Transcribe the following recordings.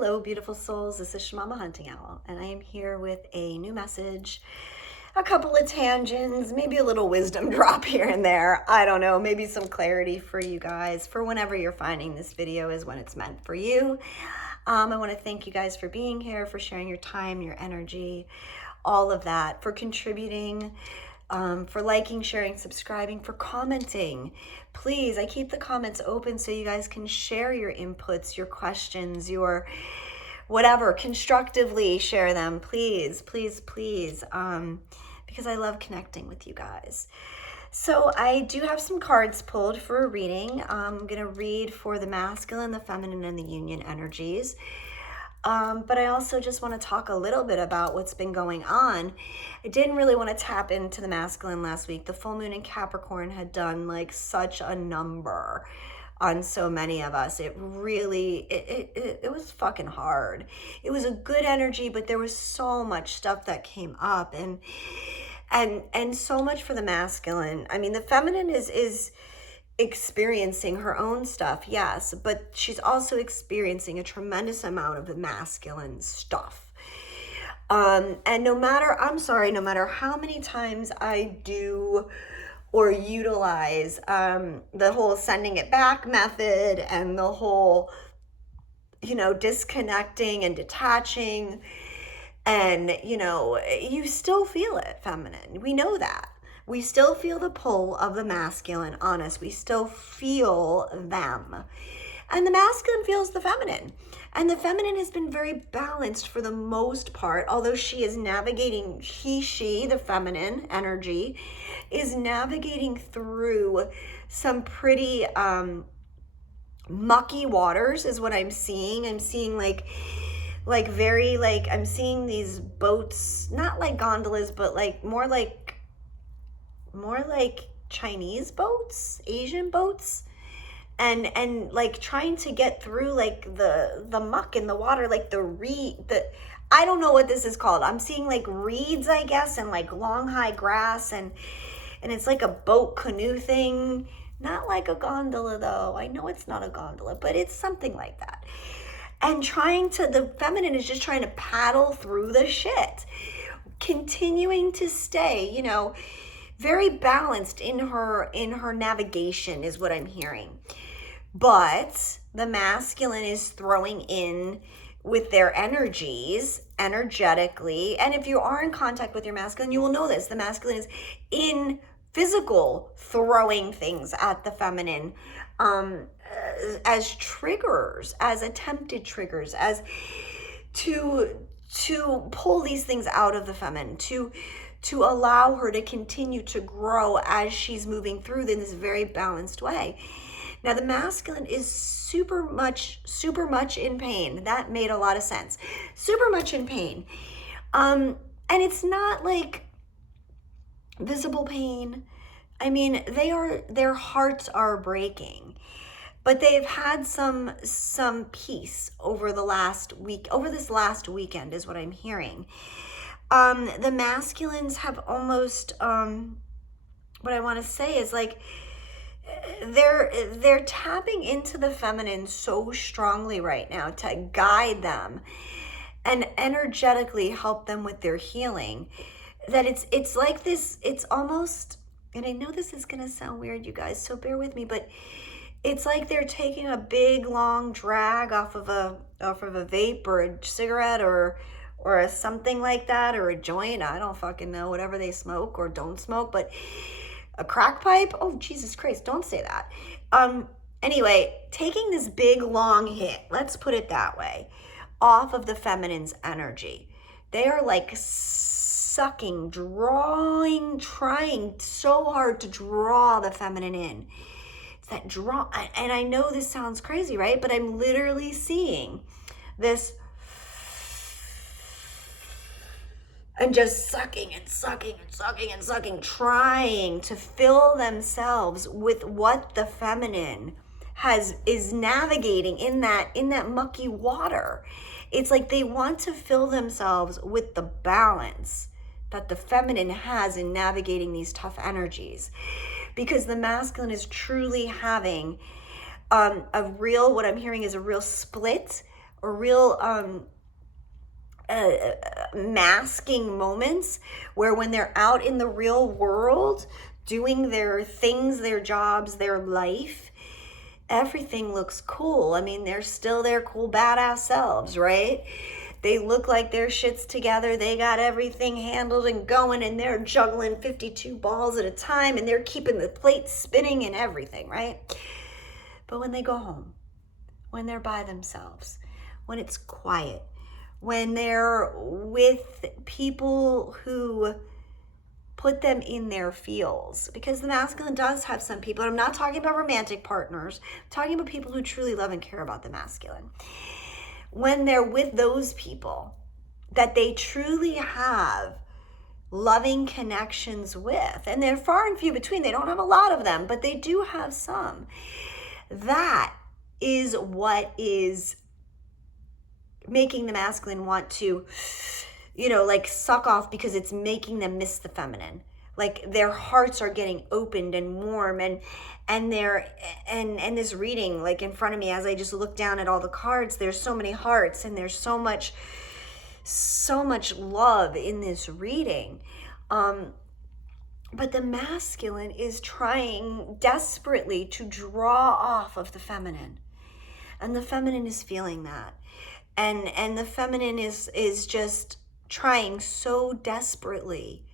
Hello, beautiful souls. This is Shamama Hunting Owl, and I am here with a new message, a couple of tangents, maybe a little wisdom drop here and there. I don't know, maybe some clarity for you guys for whenever you're finding this video is when it's meant for you. I want to thank you guys for being here, for sharing your time, your energy, all of that, for contributing, for liking, sharing, subscribing, for commenting. Please, I keep the comments open so you guys can share your inputs, your questions, your whatever, constructively share them. Please, please, please, because I love connecting with you guys. So I do have some cards pulled for a reading. I'm going to read for the masculine, the feminine, and the union energies. But I also just want to talk a little bit about what's been going on. I didn't really want to tap into the masculine last week. The full moon in Capricorn had done like such a number on so many of us. It really, it was fucking hard. It was a good energy, but there was so much stuff that came up and so much for the masculine. I mean, the feminine is experiencing her own stuff, yes, but she's also experiencing a tremendous amount of the masculine stuff. And no matter how many times I do or utilize the whole sending it back method and the whole, disconnecting and detaching, and, you still feel it, feminine. We know that. We still feel the pull of the masculine on us. We still feel them. And the masculine feels the feminine. And the feminine has been very balanced for the most part, although she is navigating, she, the feminine energy, is navigating through some pretty mucky waters is what I'm seeing. I'm seeing I'm seeing these boats, not like gondolas, but more like Chinese boats, Asian boats, and like trying to get through like the muck in the water, like I don't know what this is called. I'm seeing like reeds, I guess, and like long high grass, and it's like a boat canoe thing, not like a gondola though. I know it's not a gondola, but it's something like that. And the feminine is just trying to paddle through the shit, continuing to stay, very balanced in her navigation is what I'm hearing. But the masculine is throwing in with their energies energetically. And if you are in contact with your masculine, you will know this. The masculine is in physical throwing things at the feminine, as triggers, as attempted triggers, as to pull these things out of the feminine, to allow her to continue to grow as she's moving through in this very balanced way. Now, the masculine is super much in pain. That made a lot of sense. Super much in pain. And it's not like visible pain. I mean, their hearts are breaking, but they've had some peace over this last weekend is what I'm hearing. The masculines have almost, what I want to say is like, they're tapping into the feminine so strongly right now to guide them and energetically help them with their healing, that it's like this, it's almost, and I know this is going to sound weird, you guys, so bear with me, but it's like they're taking a big long drag off of a vape or a cigarette or a something like that, or a joint. I don't fucking know, whatever they smoke or don't smoke, but a crack pipe. Oh, Jesus Christ, don't say that. Anyway, taking this big long hit, let's put it that way, off of the feminine's energy. They are like sucking, drawing, trying so hard to draw the feminine in. It's that draw, and I know this sounds crazy, right? But I'm literally seeing this and just sucking and sucking and sucking and sucking, trying to fill themselves with what the feminine is navigating in that mucky water. It's like they want to fill themselves with the balance that the feminine has in navigating these tough energies, because the masculine is truly having what I'm hearing is a real split or real masking moments where when they're out in the real world doing their things, their jobs, their life, everything looks cool. I mean, they're still their cool badass selves, right? They look like their shit's together. They got everything handled and going, and they're juggling 52 balls at a time, and they're keeping the plate spinning and everything, right? But when they go home, when they're by themselves, when it's quiet, when they're with people who put them in their feels, because the masculine does have some people, and I'm not talking about romantic partners, I'm talking about people who truly love and care about the masculine. When they're with those people that they truly have loving connections with, and they're far and few between, they don't have a lot of them, but they do have some, that is what is making the masculine want to, like suck off, because it's making them miss the feminine. Like their hearts are getting opened and warm, and this reading, like in front of me, as I just look down at all the cards, there's so many hearts, and there's so much love in this reading. But the masculine is trying desperately to draw off of the feminine, and the feminine is feeling that, and the feminine is just trying so desperately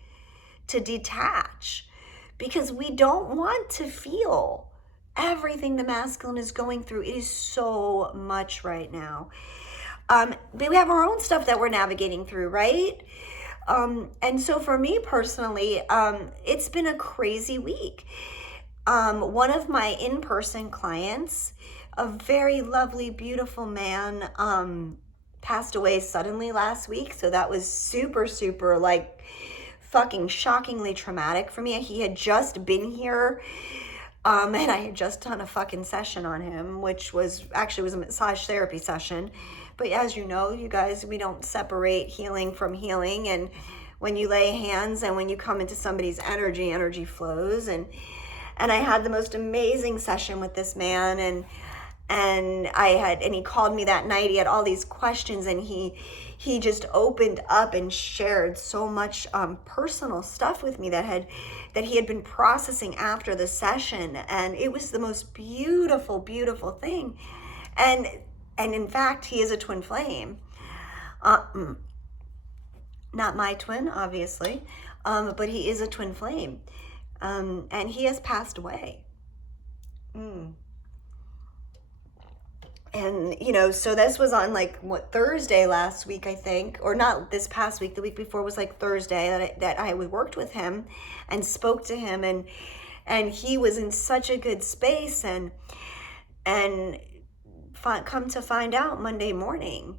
to detach, because we don't want to feel everything the masculine is going through. It is so much right now. But we have our own stuff that we're navigating through, right? And so for me personally, it's been a crazy week. One of my in-person clients, a very lovely, beautiful man, passed away suddenly last week. So that was super, super like fucking shockingly traumatic for me. He had just been here, and I had just done a fucking session on him, which was a massage therapy session. But as you know, you guys, we don't separate healing from healing. And when you lay hands and when you come into somebody's energy flows. And I had the most amazing session with this man, and he called me that night. He had all these questions, and he just opened up and shared so much personal stuff with me that he had been processing after the session, and it was the most beautiful, beautiful thing. And in fact, he is a twin flame. Not my twin, obviously, but he is a twin flame, and he has passed away. And, so this was on Thursday last week, I think, or not this past week, the week before was Thursday that I worked with him and spoke to him, and he was in such a good space, and come to find out Monday morning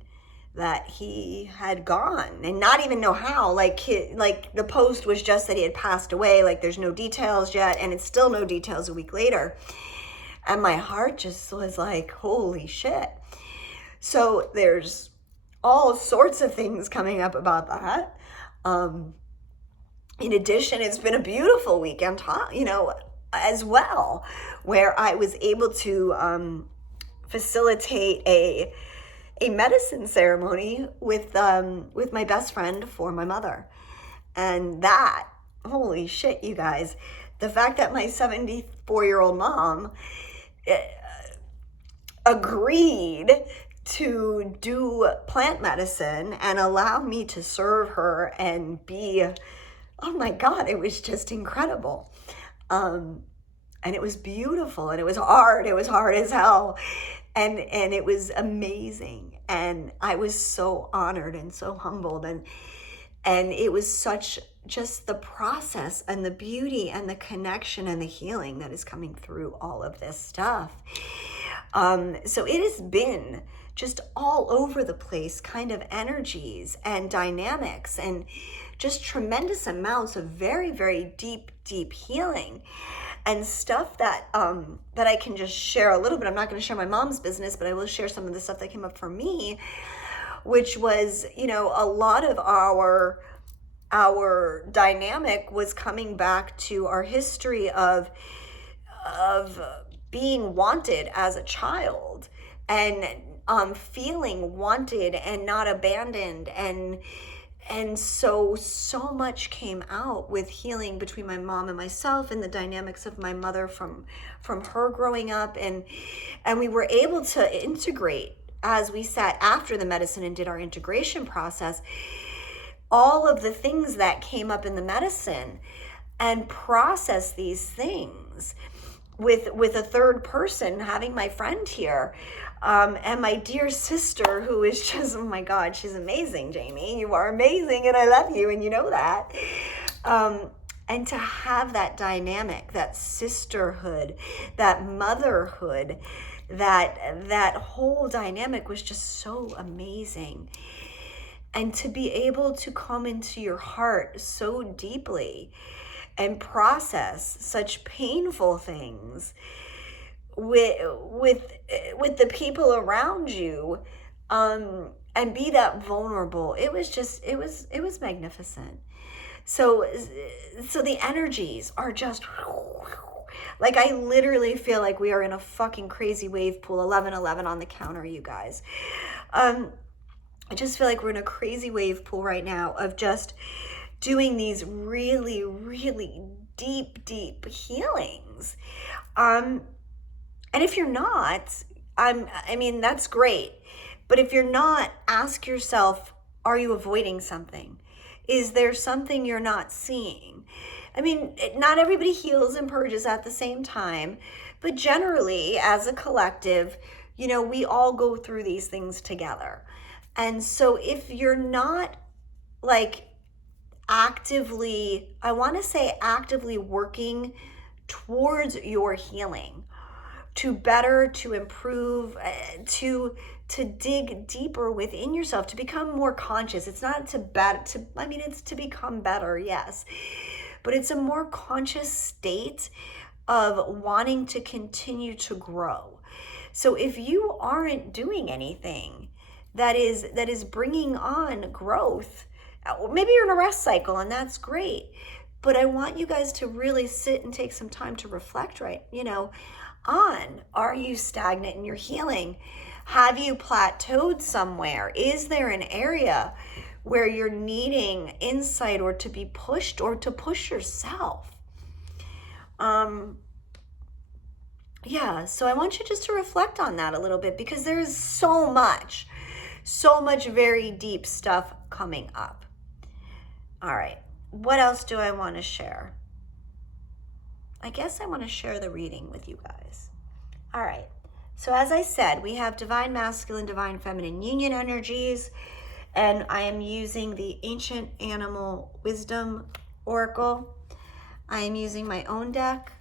that he had gone, and not even know how. The post was just that he had passed away. There's no details yet, and it's still no details a week later. And my heart just was like, holy shit. So there's all sorts of things coming up about that. In addition, it's been a beautiful weekend, as well, where I was able to facilitate a medicine ceremony with my best friend for my mother. And that, holy shit, you guys, the fact that my 74-year-old mom agreed to do plant medicine and allow me to serve her and be, oh my God, it was just incredible. And it was beautiful, and it was hard as hell. And it was amazing. And I was so honored and so humbled. And it was such just the process and the beauty and the connection and the healing that is coming through all of this stuff. So it has been just all over the place kind of energies and dynamics, and just tremendous amounts of very, very deep, deep healing. And stuff that I can just share a little bit. I'm not going to share my mom's business, but I will share some of the stuff that came up for me, which was, a lot of our dynamic was coming back to our history of being wanted as a child, and feeling wanted and not abandoned, and so much came out with healing between my mom and myself, and the dynamics of my mother from her growing up, and we were able to integrate as we sat after the medicine and did our integration process, all of the things that came up in the medicine, and process these things with a third person, having my friend here, and my dear sister, who is just, oh my God, she's amazing, Jamie. You are amazing, and I love you, and you know that. And to have that dynamic, that sisterhood, that motherhood, that whole dynamic was just so amazing. And to be able to come into your heart so deeply and process such painful things with the people around you, and be that vulnerable, it was magnificent. So the energies are just like, I literally feel like we are in a fucking crazy wave pool. 1111 on the counter, you guys. I just feel like we're in a crazy wave pool right now of just doing these really, really deep healings. And if you're not, I mean, that's great. But if you're not, ask yourself, are you avoiding something? Is there something you're not seeing? I mean, not everybody heals and purges at the same time, but generally, as a collective, you know, we all go through these things together. And so if you're not like actively, I want to say actively working towards your healing, to better, to improve, to dig deeper within yourself, to become more conscious. It's not it's to become better, yes, but it's a more conscious state of wanting to continue to grow. So if you aren't doing anything that is bringing on growth, maybe you're in a rest cycle, and that's great. But I want you guys to really sit and take some time to reflect, right? On, are you stagnant in your healing? Have you plateaued somewhere? Is there an area where you're needing insight, or to be pushed, or to push yourself? Yeah, so I want you just to reflect on that a little bit, because there's so much very deep stuff coming up. All right, what else do I want to share? I guess I want to share the reading with you guys. All right, so as I said, we have divine masculine, divine feminine union energies, and I am using the Ancient Animal Wisdom Oracle. I am using my own deck,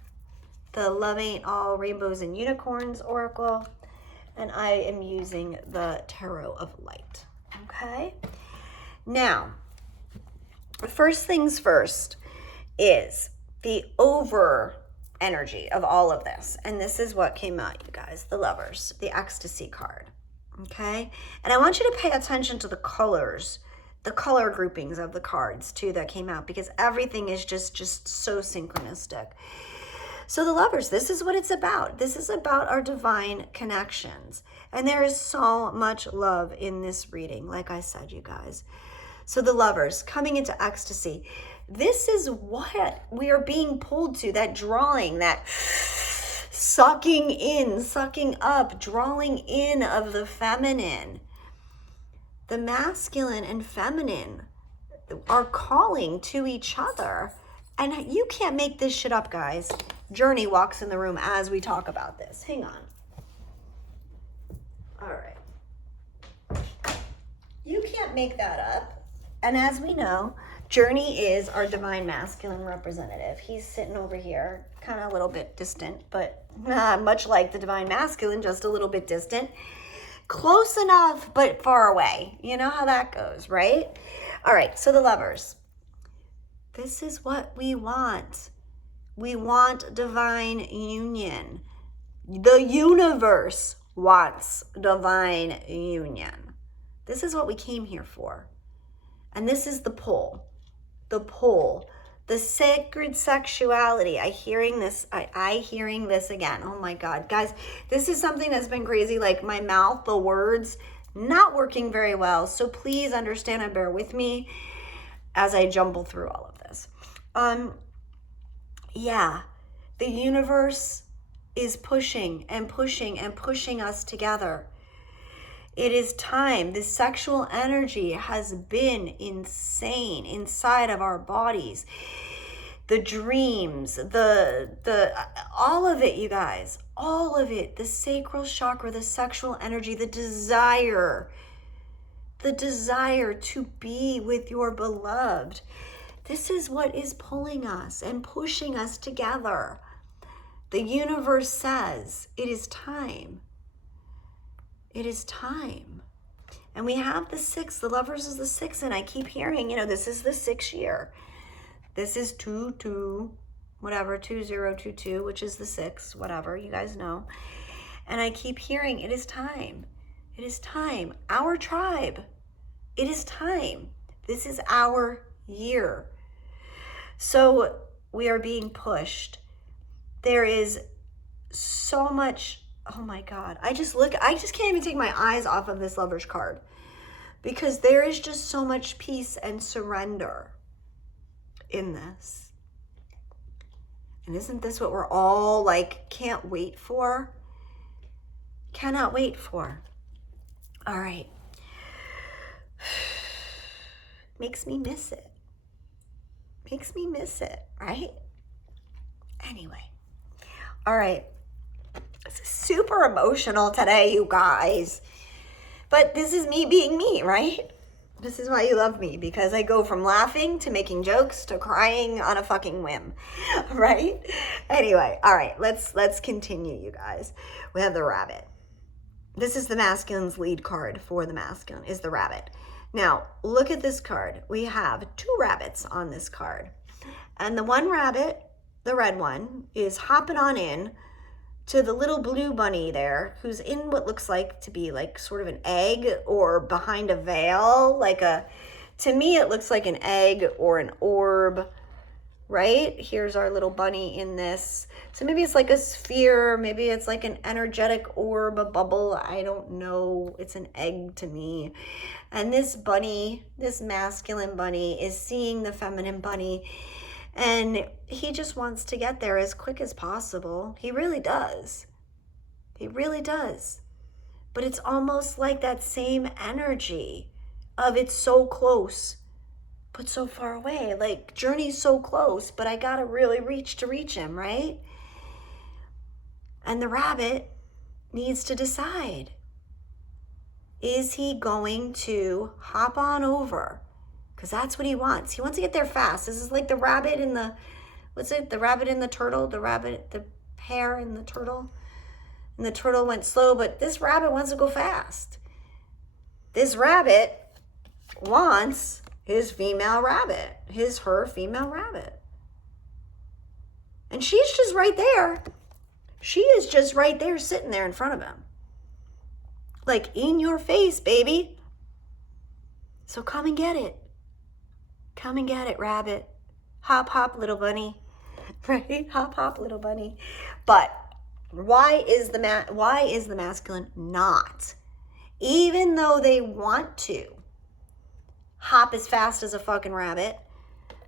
the Love Ain't All Rainbows and Unicorns Oracle, and I am using the Tarot of Light. Okay, now, first things first is the over energy of all of this. And this is what came out, you guys, the Lovers, the Ecstasy card. Okay, and I want you to pay attention to the colors, the color groupings of the cards too that came out, because everything is just so synchronistic. So the Lovers, this is what it's about. This is about our divine connections. And there is so much love in this reading, like I said, you guys. So the Lovers, coming into ecstasy. This is what we are being pulled to, that drawing, that sucking in, sucking up, drawing in of the feminine. The masculine and feminine are calling to each other. And you can't make this shit up, guys. Journey walks in the room as we talk about this. Hang on. All right. You can't make that up. And as we know, Journey is our divine masculine representative. He's sitting over here, kind of a little bit distant, but much like the divine masculine, just a little bit distant. Close enough, but far away. You know how that goes, right? All right, so the Lovers. This is what we want. We want divine union. The universe wants divine union. This is what we came here for. And this is the pull. The pull The sacred sexuality. I hearing this again. Oh my God. Guys, this is something that's been crazy. Like my mouth, the words, not working very well. So please understand and bear with me as I jumble through all of this. Yeah, the universe is pushing and pushing and pushing us together. It is time. This sexual energy has been insane inside of our bodies. The dreams, all of it, you guys, all of it, the sacral chakra, the sexual energy, the desire to be with your beloved. This is what is pulling us and pushing us together. The universe says it is time. It is time. And we have the 6, the lovers is the 6, and I keep hearing, this is the 6th year. This is 2022, which is the 6, whatever, you guys know. And I keep hearing, it is time. It is time. Our tribe, it is time. This is our year. So we are being pushed. There is so much. Oh my God. I just can't even take my eyes off of this Lover's card because there is just so much peace and surrender in this. And isn't this what we're all like, can't wait for? Cannot wait for. All right. Makes me miss it. Right? Anyway. All right. It's super emotional today, you guys. But this is me being me, right? This is why you love me, because I go from laughing to making jokes to crying on a fucking whim, right? Anyway, all right, let's continue, you guys. We have the rabbit. This is the masculine's lead card for the masculine, is the rabbit. Now, look at this card. We have 2 rabbits on this card. And the one rabbit, the red one, is hopping on in to the little blue bunny there, who's in what looks like to be like sort of an egg or behind a veil, to me it looks like an egg or an orb, right? Here's our little bunny in this. So maybe it's like a sphere, maybe it's like an energetic orb, a bubble, I don't know. It's an egg to me. And this bunny, this masculine bunny, is seeing the feminine bunny, and he just wants to get there as quick as possible. He really does. He really does. But it's almost like that same energy of it's so close, but so far away. Like, journey's so close, but I gotta really reach him, right? And the rabbit needs to decide. Is he going to hop on over? Because that's what he wants. He wants to get there fast. This is like the rabbit and the rabbit and the turtle, the hare and the turtle. And the turtle went slow, but this rabbit wants to go fast. This rabbit wants her female rabbit. And she's just right there. She is just right there sitting there in front of him. Like, in your face, baby. So come and get it. Come and get it, rabbit. Hop, hop, little bunny. Right? Hop, hop, little bunny. But why is the masculine not? Even though they want to hop as fast as a fucking rabbit,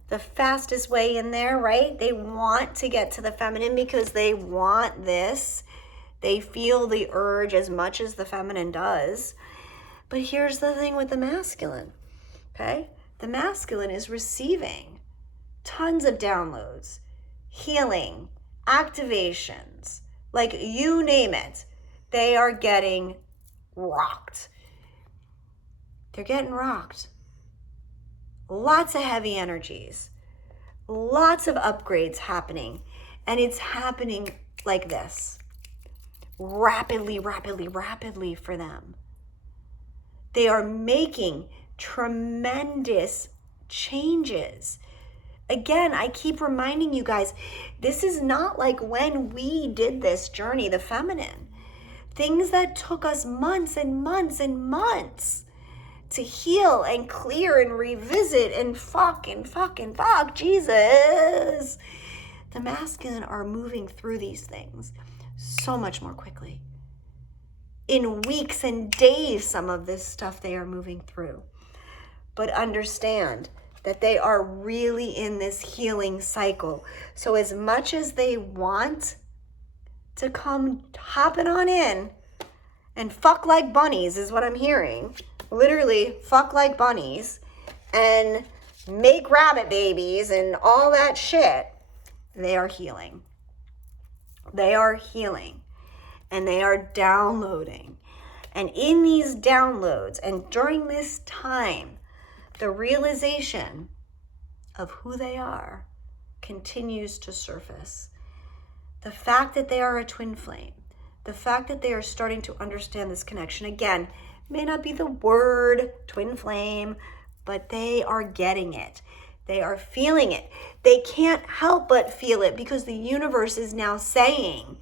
the fastest way in there, right? They want to get to the feminine because they want this. They feel the urge as much as the feminine does. But here's the thing with the masculine, okay? The masculine is receiving tons of downloads, healing, activations, like you name it. They are getting rocked. They're getting rocked. Lots of heavy energies, lots of upgrades happening, and it's happening like this. Rapidly, rapidly, rapidly for them. They are making tremendous changes. Again, I keep reminding you guys, this is not like when we did this journey, the feminine. Things that took us months and months and months to heal and clear and revisit and fuck, Jesus. The masculine are moving through these things so much more quickly. In weeks and days, some of this stuff they are moving through. But understand that they are really in this healing cycle. So as much as they want to come hopping on in and fuck like bunnies is what I'm hearing. Literally fuck like bunnies and make rabbit babies and all that shit. They are healing. They are healing and they are downloading. And in these downloads and during this time, the realization of who they are continues to surface. The fact that they are a twin flame, the fact that they are starting to understand this connection, again, may not be the word twin flame, but they are getting it. They are feeling it. They can't help but feel it because the universe is now saying,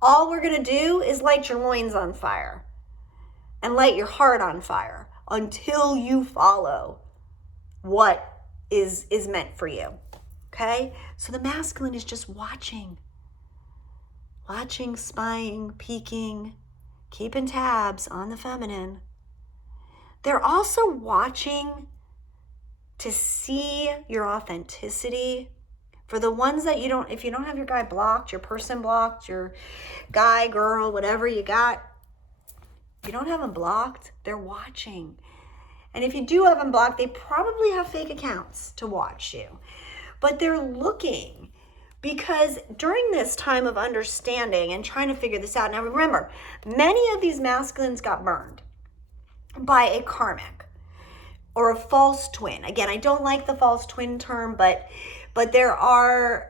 all we're going to do is light your loins on fire and light your heart on fire until you follow what is meant for you. Okay? So the masculine is just watching, spying, peeking, keeping tabs on the feminine. They're also watching to see your authenticity. For the ones that if you don't have your guy blocked, your person blocked, your guy, girl, whatever you got, you don't have them blocked, they're watching. And if you do have them blocked, they probably have fake accounts to watch you. But they're looking because during this time of understanding and trying to figure this out, now remember, many of these masculines got burned by a karmic or a false twin. Again, I don't like the false twin term, but there are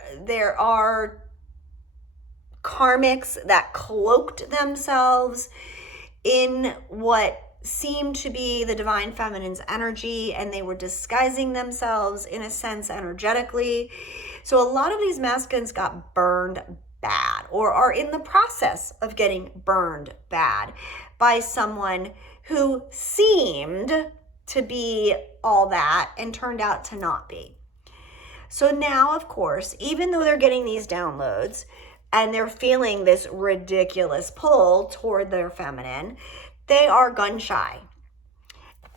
karmics that cloaked themselves in what seemed to be the divine feminine's energy, and they were disguising themselves in a sense energetically. So a lot of these masculines got burned bad or are in the process of getting burned bad by someone who seemed to be all that and turned out to not be. So now, of course, even though they're getting these downloads and they're feeling this ridiculous pull toward their feminine, they are gun shy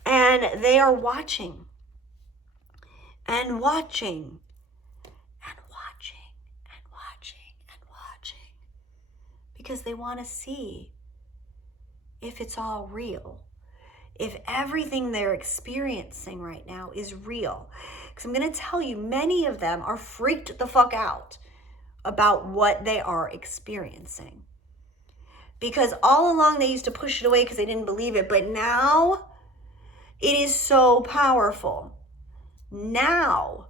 and they are watching and watching and watching and watching and watching because they want to see if it's all real, if everything they're experiencing right now is real. Because I'm going to tell you, many of them are freaked the fuck out about what they are experiencing. Because all along they used to push it away because they didn't believe it. But now it is so powerful. Now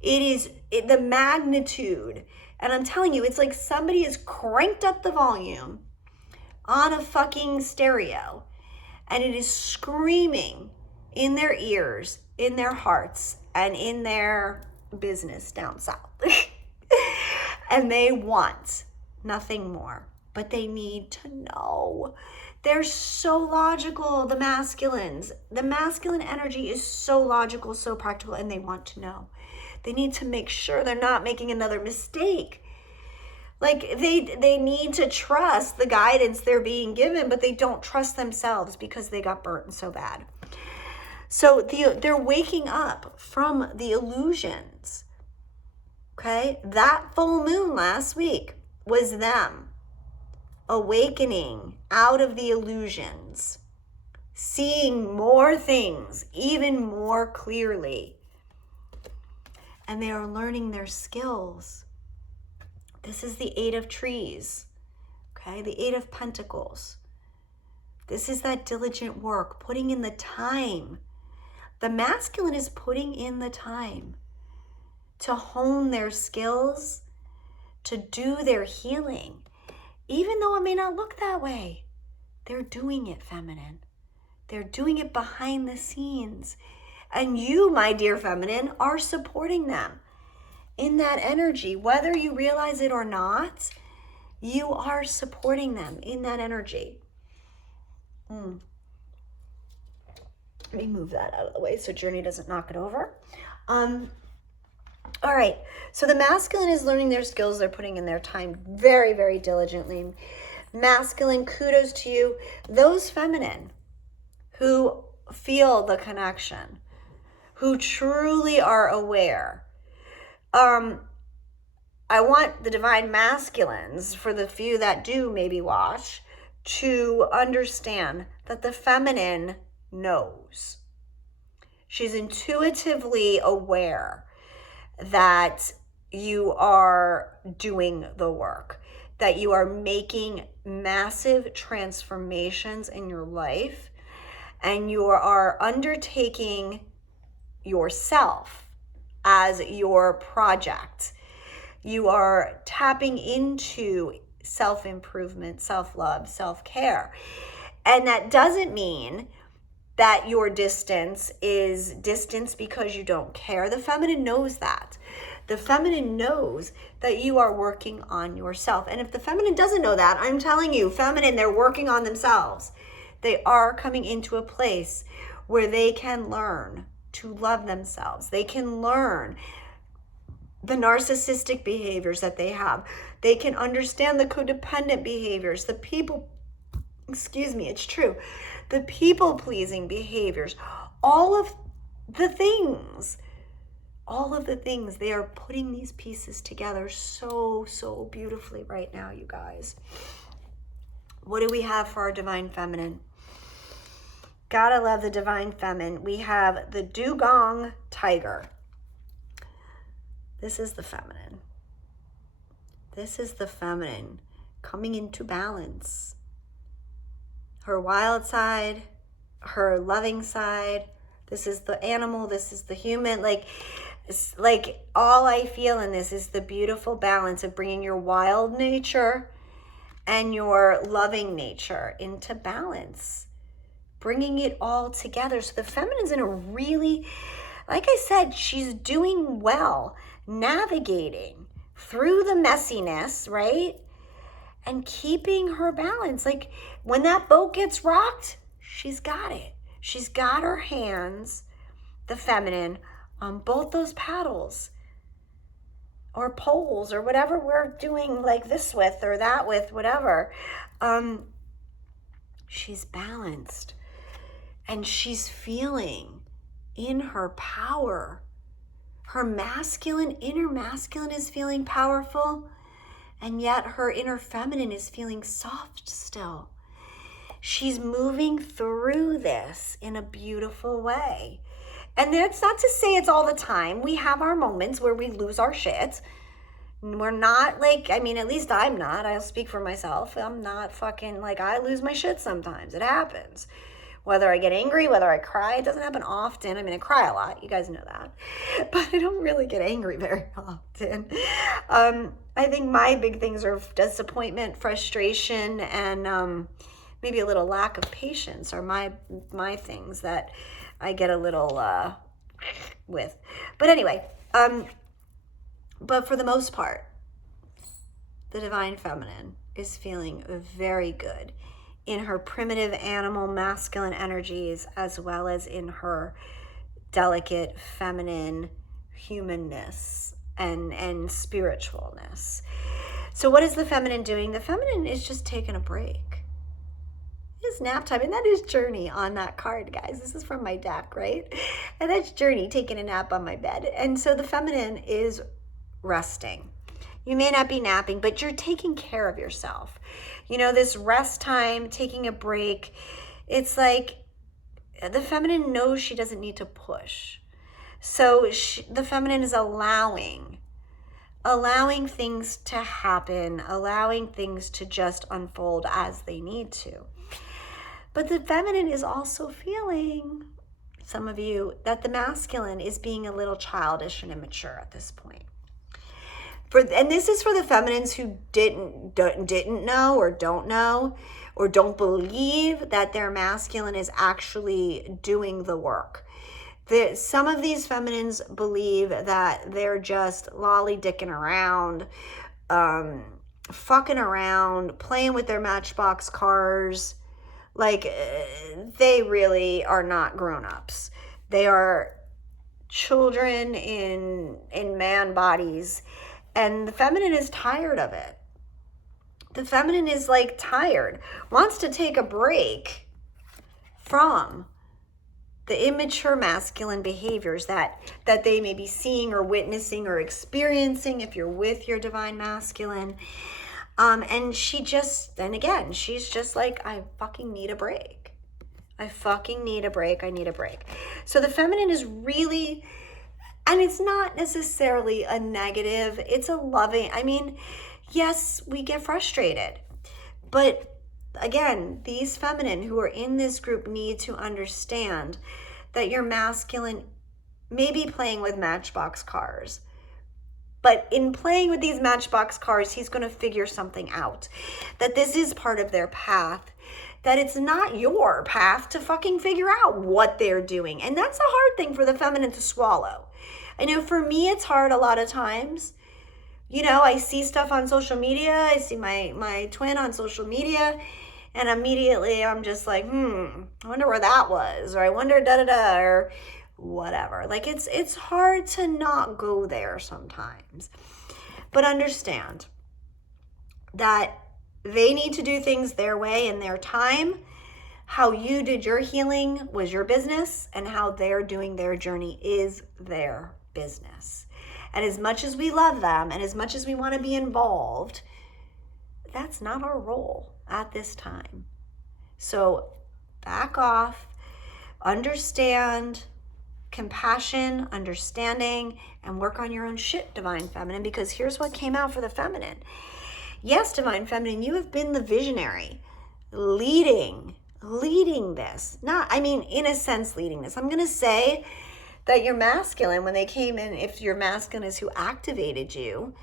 it is the magnitude. And I'm telling you, it's like somebody has cranked up the volume on a fucking stereo. And it is screaming in their ears, in their hearts, and in their business down south. And they want nothing more. But they need to know. They're so logical, the masculines. The masculine energy is so logical, so practical, and they want to know. They need to make sure they're not making another mistake. Like they need to trust the guidance they're being given, but they don't trust themselves because they got burnt so bad. So they're waking up from the illusions. Okay? That full moon last week was them awakening out of the illusions, seeing more things even more clearly. And they are learning their skills. This is the 8 of trees, okay? The 8 of pentacles. This is that diligent work, putting in the time. The masculine is putting in the time to hone their skills, to do their healing. Even though it may not look that way, they're doing it, feminine. They're doing it behind the scenes. And you, my dear feminine, are supporting them in that energy. Whether you realize it or not, you are supporting them in that energy. Let me move that out of the way so Journey doesn't knock it over. All right, so the masculine is learning their skills. They're putting in their time very, very diligently. Masculine, kudos to you. Those feminine who feel the connection, who truly are aware. I want the divine masculines, for the few that do maybe watch, to understand that the feminine knows. She's intuitively aware that you are doing the work, that you are making massive transformations in your life, and you are undertaking yourself as your project. You are tapping into self-improvement, self-love, self-care. And that doesn't mean that your distance is distance because you don't care. The feminine knows that. The feminine knows that you are working on yourself. And if the feminine doesn't know that, I'm telling you, feminine, they're working on themselves. They are coming into a place where they can learn to love themselves. They can learn the narcissistic behaviors that they have. They can understand the codependent behaviors, the people, it's true, the people-pleasing behaviors, all of the things, they are putting these pieces together so, so beautifully right now, you guys. What do we have for our divine feminine? Gotta love the divine feminine. We have the dugong tiger. This is the feminine. This is the feminine coming into balance. Her wild side, her loving side. This is the animal, this is the human. Like all I feel in this is the beautiful balance of bringing your wild nature and your loving nature into balance. Bringing it all together. So the feminine's in a really, like I said, she's doing well, navigating through the messiness, right? And keeping her balance. Like when that boat gets rocked, she's got it. She's got her hands, the feminine, on both those paddles or poles or whatever we're doing like this with or that with, whatever. She's balanced and she's feeling in her power. Her masculine, inner masculine is feeling powerful, and yet her inner feminine is feeling soft still. She's moving through this in a beautiful way. And that's not to say it's all the time. We have our moments where we lose our shit. We're not like, at least I'm not. I'll speak for myself. I'm not fucking like, I lose my shit sometimes. It happens. Whether I get angry, whether I cry, it doesn't happen often. I cry a lot. You guys know that. But I don't really get angry very often. I think my big things are disappointment, frustration, and maybe a little lack of patience are my things that I get a little with. But anyway, but for the most part, the divine feminine is feeling very good in her primitive animal masculine energies, as well as in her delicate feminine humanness and spiritualness. So what is the feminine doing? The feminine is just taking a break. It's nap time, and that is Journey on that card, guys. This is from my deck, right? And that's Journey taking a nap on my bed. And so the feminine is resting. You may not be napping, but you're taking care of yourself. This rest time, taking a break, it's like the feminine knows she doesn't need to push. So the feminine is allowing things to happen, allowing things to just unfold as they need to. But the feminine is also feeling, some of you, that the masculine is being a little childish and immature at this point. And this is for the feminines who didn't know or don't believe that their masculine is actually doing the work. Some of these feminines believe that they're just lollydicking around, fucking around, playing with their Matchbox cars, Like, they really are not grown-ups. They are children in man bodies, and the feminine is tired of it. The feminine is like tired, wants to take a break from the immature masculine behaviors that they may be seeing or witnessing or experiencing if you're with your divine masculine. And she's just like, I fucking need a break. I fucking need a break. I need a break. So the feminine is really, and it's not necessarily a negative, it's a loving, I mean, yes, we get frustrated, but again, these feminine who are in this group need to understand that your masculine may be playing with Matchbox cars. But in playing with these Matchbox cars, he's going to figure something out. That this is part of their path. That it's not your path to fucking figure out what they're doing. And that's a hard thing for the feminine to swallow. I know for me, it's hard a lot of times. You know, I see stuff on social media. I see my twin on social media. And immediately I'm just like, I wonder where that was. Or I wonder da-da-da, or whatever. Like, it's hard to not go there sometimes. But understand that they need to do things their way in their time. How you did your healing was your business, and how they're doing their journey is their business. And as much as we love them and as much as we want to be involved, that's not our role at this time. So back off, understand, compassion, understanding, and work on your own shit, divine feminine, because here's what came out for the feminine. Yes, divine feminine, you have been the visionary, leading this. In a sense, leading this. I'm going to say that your masculine, when they came in, if your masculine is who activated you,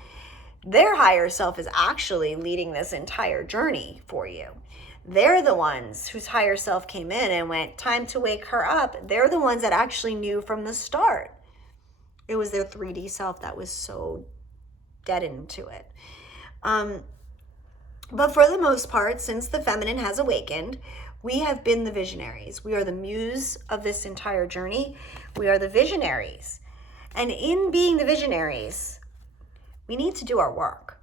their higher self is actually leading this entire journey for you. They're the ones whose higher self came in and went, time to wake her up. They're the ones that actually knew from the start. It was their 3D self that was so dead into it. But for the most part, since the feminine has awakened, we have been the visionaries. We are the muse of this entire journey. We are the visionaries. And in being the visionaries, we need to do our work.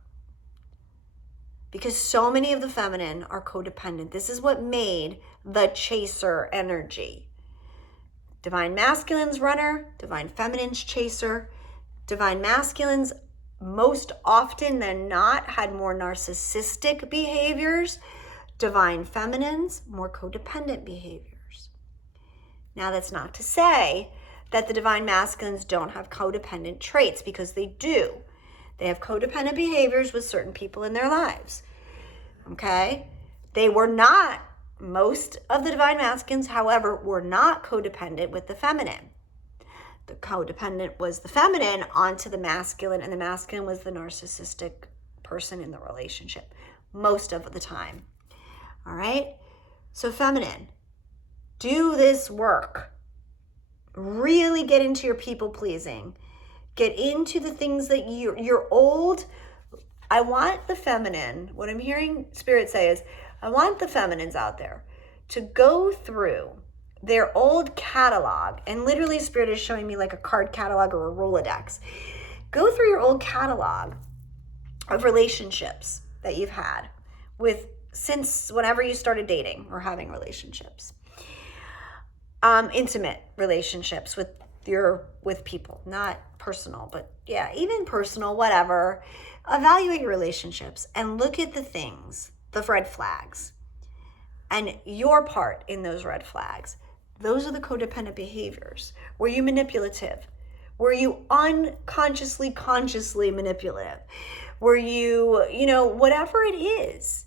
Because so many of the feminine are codependent. This is what made the chaser energy. Divine masculine's runner, divine feminine's chaser. Divine masculines, most often than not, had more narcissistic behaviors. Divine feminines, more codependent behaviors. Now, that's not to say that the divine masculines don't have codependent traits, because they do. They have codependent behaviors with certain people in their lives. Okay? They were not, most of the divine masculines, however, were not codependent with the feminine. The codependent was the feminine onto the masculine, and the masculine was the narcissistic person in the relationship most of the time. All right? So feminine, do this work. Really get into your people pleasing. Get into the things that you're old. I want the feminine, what I'm hearing Spirit say is, I want the feminines out there to go through their old catalog. And literally Spirit is showing me like a card catalog or a Rolodex. Go through your old catalog of relationships that you've had since whenever you started dating or having relationships. Intimate relationships with people, not personal, but yeah, even personal, whatever. Evaluate your relationships and look at the things, the red flags, and your part in those red flags. Those are the codependent behaviors. Were you manipulative? Were you unconsciously, consciously manipulative? Were you, whatever it is,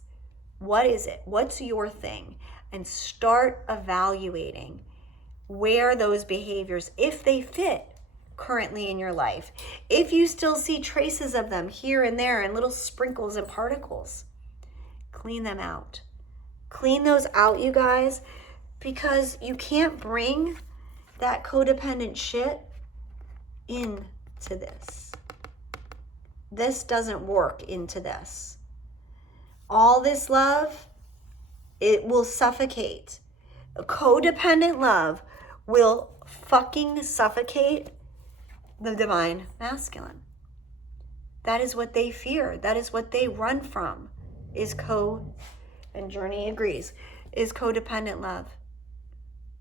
what is it? What's your thing? And start evaluating where those behaviors, if they fit currently in your life, if you still see traces of them here and there and little sprinkles and particles, clean them out. Clean those out, you guys, because you can't bring that codependent shit into this. This doesn't work into this. All this love It will suffocate. A codependent love will fucking suffocate the divine masculine. That is what they fear. That is what they run from, and Journey agrees, is codependent love.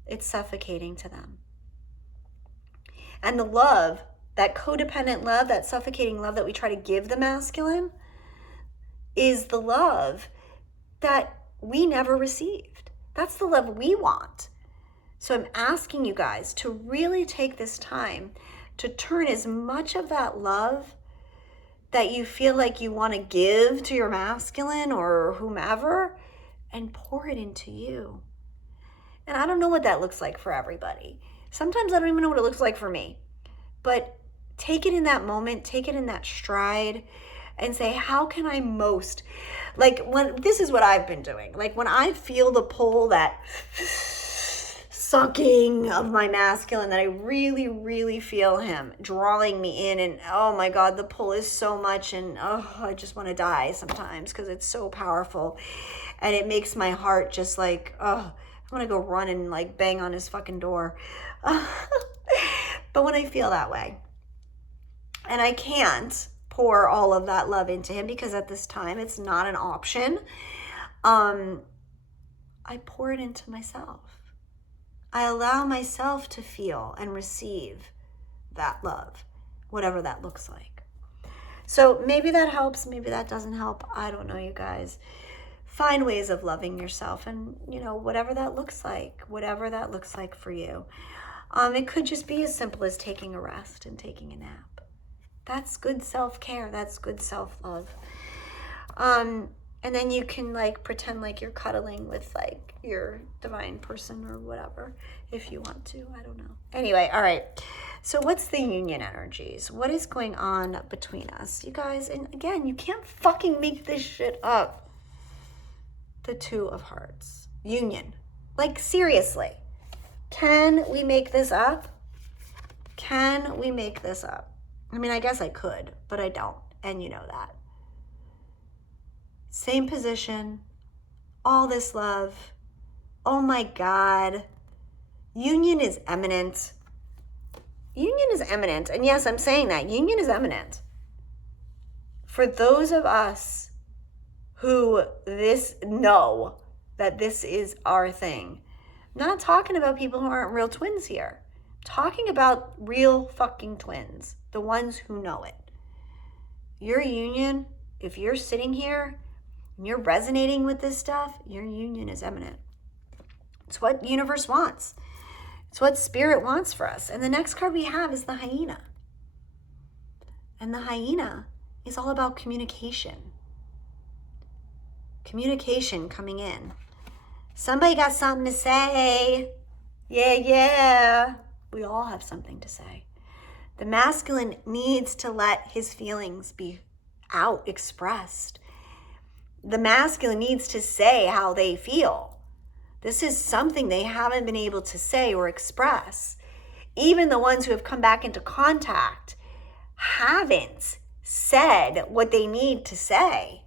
It's suffocating to them. And the love, that codependent love, that suffocating love that we try to give the masculine, is the love that we never received. That's the love we want. So I'm asking you guys to really take this time to turn as much of that love that you feel like you want to give to your masculine or whomever and pour it into you. And I don't know what that looks like for everybody. Sometimes I don't even know what it looks like for me. But take it in that moment, take it in that stride, and say, how can I most, this is what I've been doing. Like when I feel the pull, that sucking of my masculine, that I really, really feel him drawing me in, and oh my God, the pull is so much, and I just want to die sometimes because it's so powerful. And it makes my heart just I want to go run and bang on his fucking door. But when I feel that way, and I can't pour all of that love into him because at this time it's not an option, I pour it into myself. I allow myself to feel and receive that love, whatever that looks like. So maybe that helps, maybe that doesn't help. I don't know, you guys. Find ways of loving yourself, and whatever that looks like for you. It could just be as simple as taking a rest and taking a nap. That's good self-care. That's good self-love. And then you can pretend like you're cuddling with your divine person or whatever, if you want to. I don't know. Anyway, all right. So what's the union energies? What is going on between us, you guys? And again, you can't fucking make this shit up. The Two of Hearts. Union. Seriously. Can we make this up? Can we make this up? I mean, I guess I could, but I don't. And you know that. Same position. All this love. Oh my God. Union is imminent. Union is imminent. And yes, I'm saying that. Union is imminent. For those of us who know that this is our thing. I'm not talking about people who aren't real twins here. I'm talking about real fucking twins. The ones who know it. Your union, if you're sitting here and you're resonating with this stuff, your union is imminent. It's what the universe wants. It's what spirit wants for us. And the next card we have is the hyena. And the hyena is all about communication. Communication coming in. Somebody got something to say. Yeah. We all have something to say. The masculine needs to let his feelings be expressed. The masculine needs to say how they feel. This is something they haven't been able to say or express. Even the ones who have come back into contact haven't said what they need to say.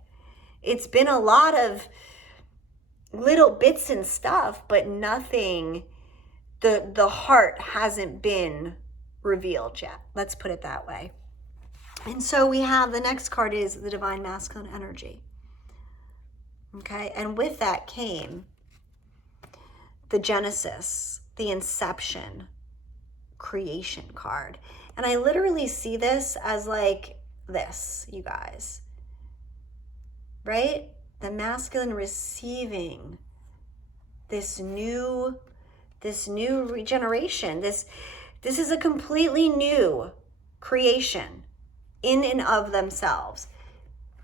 It's been a lot of little bits and stuff, but nothing, the heart hasn't been revealed yet. Let's put it that way. And so we have, the next card is the divine masculine energy. Okay, and with that came the Genesis, the Inception, creation card. And I literally see this as this, you guys. Right? The masculine receiving this new regeneration. This is a completely new creation in and of themselves.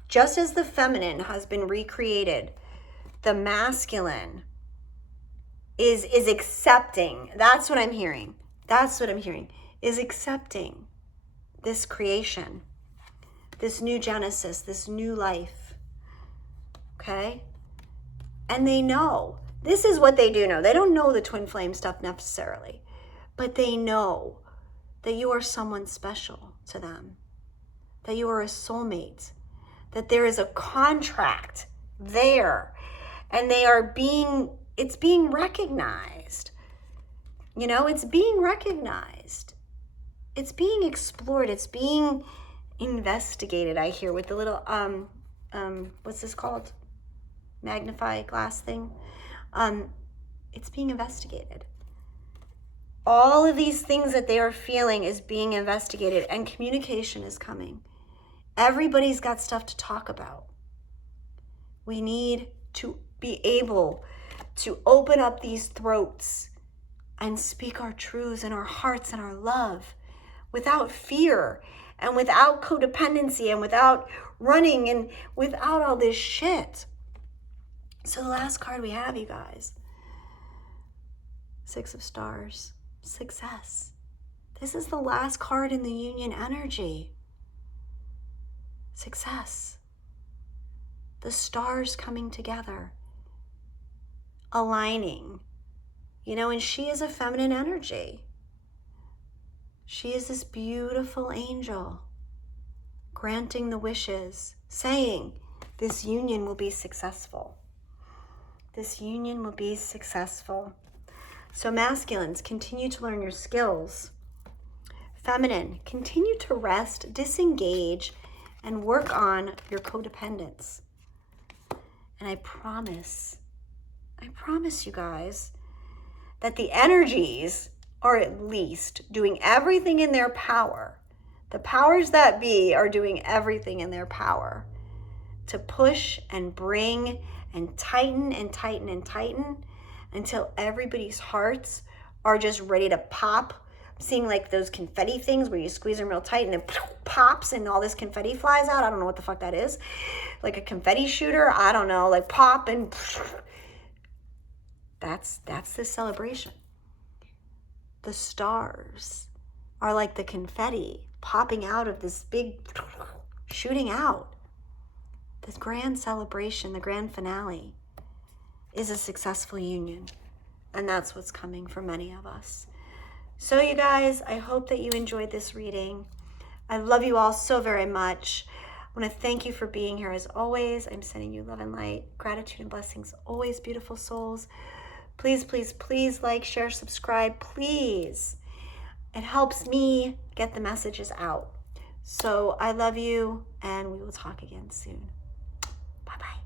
Just as the feminine has been recreated, the masculine is accepting. That's what I'm hearing. Is accepting this creation, this new Genesis, this new life. Okay? And they know. This is what they do know. They don't know the twin flame stuff necessarily, but they know that you are someone special to them, that you are a soulmate, that there is a contract there. and it's being recognized. You know, it's being recognized. It's being explored. It's being investigated, I hear, with the little, what's this called? Magnify glass thing. It's being investigated. All of these things that they are feeling is being investigated, and communication is coming. Everybody's got stuff to talk about. We need to be able to open up these throats and speak our truths and our hearts and our love without fear and without codependency and without running and without all this shit. So the last card we have, you guys, 6 of Stars, success. This is the last card in the union energy. Success. The stars coming together, aligning. You know, and she is a feminine energy. She is this beautiful angel, granting the wishes, saying this union will be successful. This union will be successful. So masculines, continue to learn your skills. Feminine, continue to rest, disengage, and work on your codependence. And I promise you guys, that the energies are at least doing everything in their power. The powers that be are doing everything in their power to push and bring and tighten and tighten and tighten until everybody's hearts are just ready to pop. I'm seeing like those confetti things where you squeeze them real tight and it pops and all this confetti flies out. I don't know what the fuck that is. Like a confetti shooter. I don't know, like pop and that's this celebration. The stars are like the confetti popping out of this big shooting out. This grand celebration, the grand finale, is a successful union. And that's what's coming for many of us. So you guys, I hope that you enjoyed this reading. I love you all so very much. I want to thank you for being here as always. I'm sending you love and light, gratitude and blessings, always, beautiful souls. Please, please, please like, share, subscribe, please. It helps me get the messages out. So I love you, and we will talk again soon. Bye-bye.